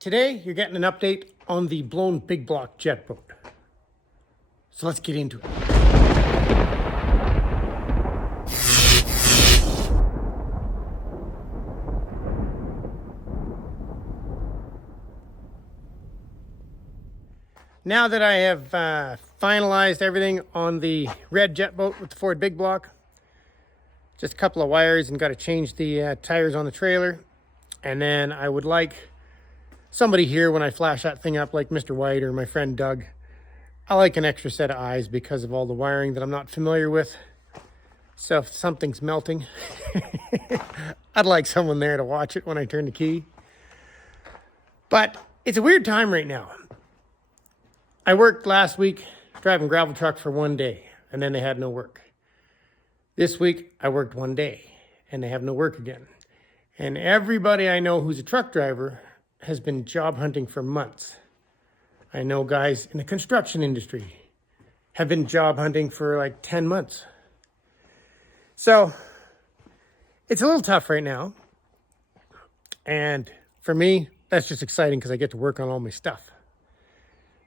Today, you're getting an update on the blown big block jet boat. So let's get into it. Now that I have finalized everything on the red jet boat with the Ford big block, just a couple of wires and got to change the tires on the trailer. And then I would like somebody here when I flash that thing up, like Mr. White or my friend Doug. I like an extra set of eyes because of all the wiring that I'm not familiar with. So if something's melting, I'd like someone there to watch it when I turn the key. But it's a weird time right now. I worked last week driving gravel trucks for one day, and then they had no work. This week, I worked one day, and they have no work again. And everybody I know who's a truck driver has been job hunting for months. I know guys in the construction industry have been job hunting for like 10 months. So it's a little tough right now. And for me, that's just exciting because I get to work on all my stuff.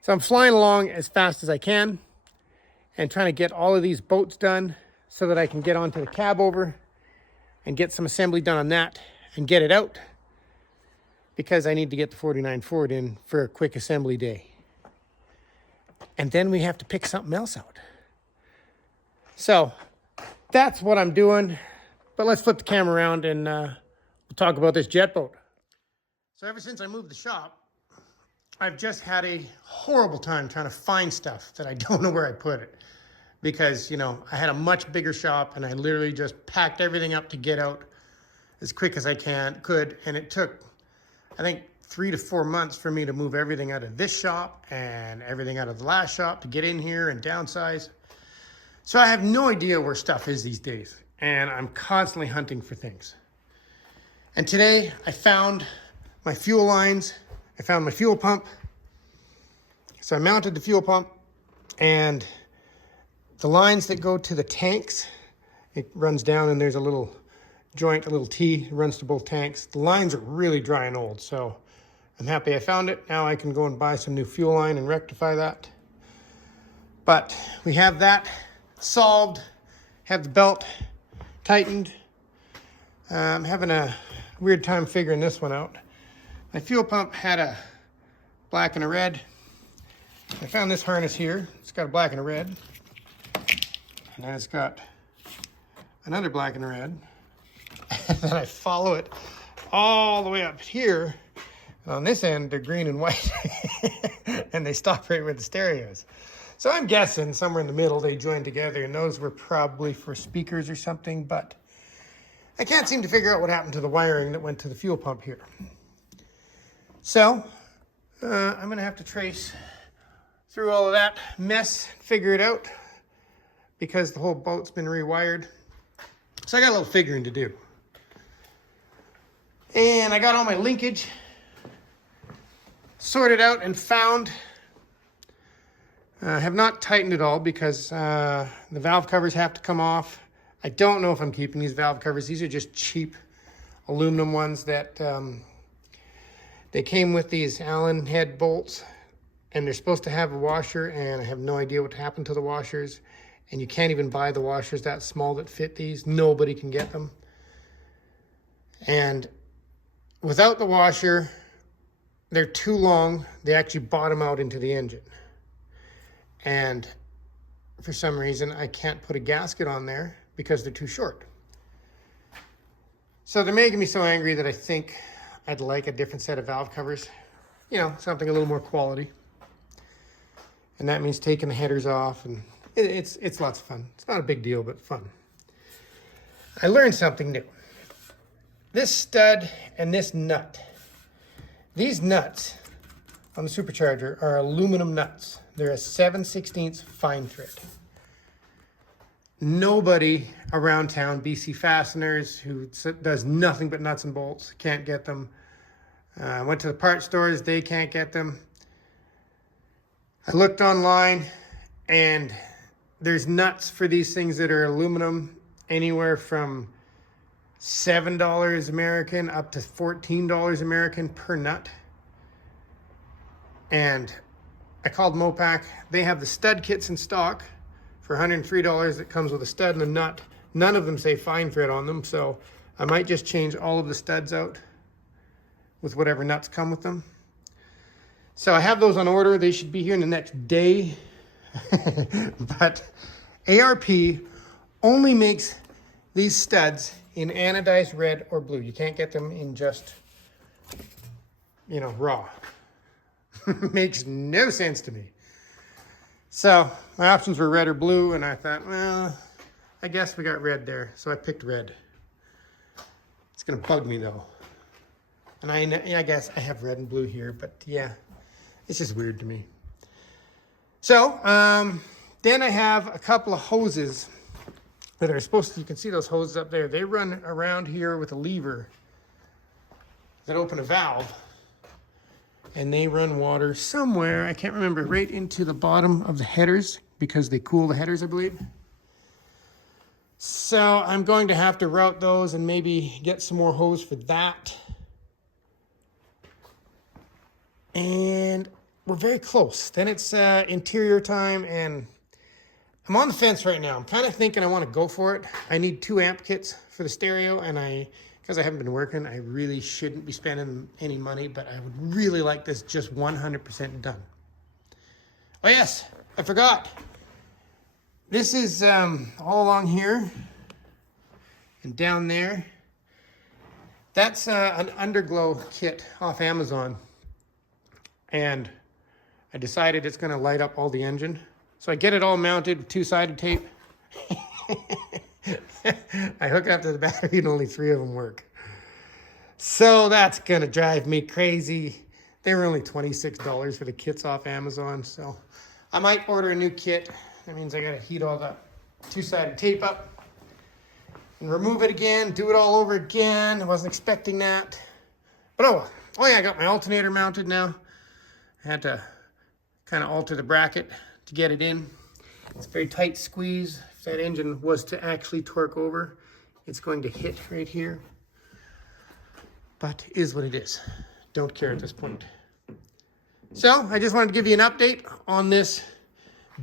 So I'm flying along as fast as I can and trying to get all of these boats done so that I can get onto the cab over and get some assembly done on that and get it out, because I need to get the 49 Ford in for a quick assembly day. And then we have to pick something else out. So that's what I'm doing. But let's flip the camera around and we'll talk about this jet boat. So ever since I moved the shop, I've just had a horrible time trying to find stuff that I don't know where I put it. Because, you know, I had a much bigger shop and I literally just packed everything up to get out as quick as I could. And it took, I think, 3 to 4 months for me to move everything out of this shop and everything out of the last shop to get in here and downsize. So I have no idea where stuff is these days. And I'm constantly hunting for things. And today I found my fuel lines. I found my fuel pump. So I mounted the fuel pump and the lines that go to the tanks, it runs down and there's a little joint, a little T, runs to both tanks. The lines are really dry and old, so I'm happy I found it. Now I can go and buy some new fuel line and rectify that. But we have that solved, have the belt tightened. I'm having a weird time figuring this one out. My fuel pump had a black and a red. I found this harness here. It's got a black and a red. And then it's got another black and a red. And then I follow it all the way up here. And on this end, they're green and white. And they stop right with the stereos. So I'm guessing somewhere in the middle they joined together, and those were probably for speakers or something, but I can't seem to figure out what happened to the wiring that went to the fuel pump here. So I'm gonna have to trace through all of that mess, figure it out, because the whole boat's been rewired. So I got a little figuring to do. And I got all my linkage sorted out and found. I have not tightened it all because the valve covers have to come off. I don't know if I'm keeping these valve covers. These are just cheap aluminum ones that they came with these Allen head bolts, and they're supposed to have a washer, and I have no idea what happened to the washers. And you can't even buy the washers that small that fit these. Nobody can get them. And without the washer, they're too long. They actually bottom out into the engine. And for some reason, I can't put a gasket on there because they're too short. So they're making me so angry that I think I'd like a different set of valve covers. You know, something a little more quality. And that means taking the headers off, and it's lots of fun. It's not a big deal, but fun. I learned something new. This stud and this nut. These nuts on the supercharger are aluminum nuts. They're a 7/16 fine thread. Nobody around town, BC Fasteners, who does nothing but nuts and bolts, can't get them. I went to the parts stores, they can't get them. I looked online, and there's nuts for these things that are aluminum, anywhere from $7 American up to $14 American per nut. And I called Mopac. They have the stud kits in stock for $103 that comes with a stud and a nut. None of them say fine thread on them, so I might just change all of the studs out with whatever nuts come with them. So I have those on order. They should be here in the next day. But ARP only makes these studs in anodized red or blue. You can't get them in just, you know, raw. Makes no sense to me. So my options were red or blue, and I thought, well, I guess we got red there. So I picked red. It's gonna bug me though. And I guess I have red and blue here, but yeah, it's just weird to me. So then I have a couple of hoses that are supposed to, you can see those hoses up there. They run around here with a lever that open a valve, and they run water somewhere, I can't remember, right into the bottom of the headers because they cool the headers, I believe. So I'm going to have to route those and maybe get some more hose for that. And we're very close. Then it's interior time, and I'm on the fence right now. I'm kind of thinking I want to go for it. I need 2 amp kits for the stereo, and because I haven't been working, I really shouldn't be spending any money, but I would really like this just 100% done. Oh yes, I forgot. This is all along here and down there. That's an underglow kit off Amazon. And I decided it's gonna light up all the engine. So I get it all mounted with 2-sided tape. I hook it up to the battery and only 3 of them work. So that's gonna drive me crazy. They were only $26 for the kits off Amazon. So I might order a new kit. That means I gotta heat all the 2-sided tape up and remove it again, do it all over again. I wasn't expecting that. But oh yeah, I got my alternator mounted now. I had to kind of alter the bracket to get it in. It's a very tight squeeze. If that engine was to actually torque over, it's going to hit right here. But is what it is. Don't care at this point. So I just wanted to give you an update on this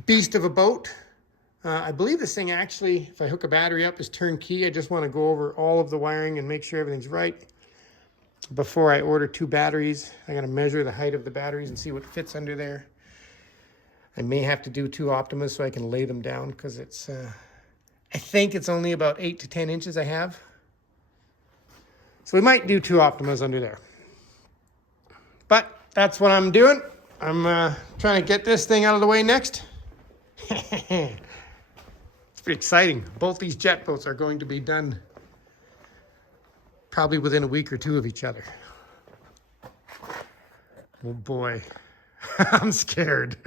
beast of a boat. I believe this thing actually, if I hook a battery up, is turnkey. I just want to go over all of the wiring and make sure everything's right. Before I order 2 batteries, I got to measure the height of the batteries and see what fits under there. I may have to do 2 Optimas so I can lay them down, because it's, I think it's only about 8 to 10 inches I have. So we might do 2 Optimas under there. But that's what I'm doing. I'm trying to get this thing out of the way next. It's pretty exciting. Both these jet boats are going to be done probably within a week or 2 of each other. Oh boy, I'm scared.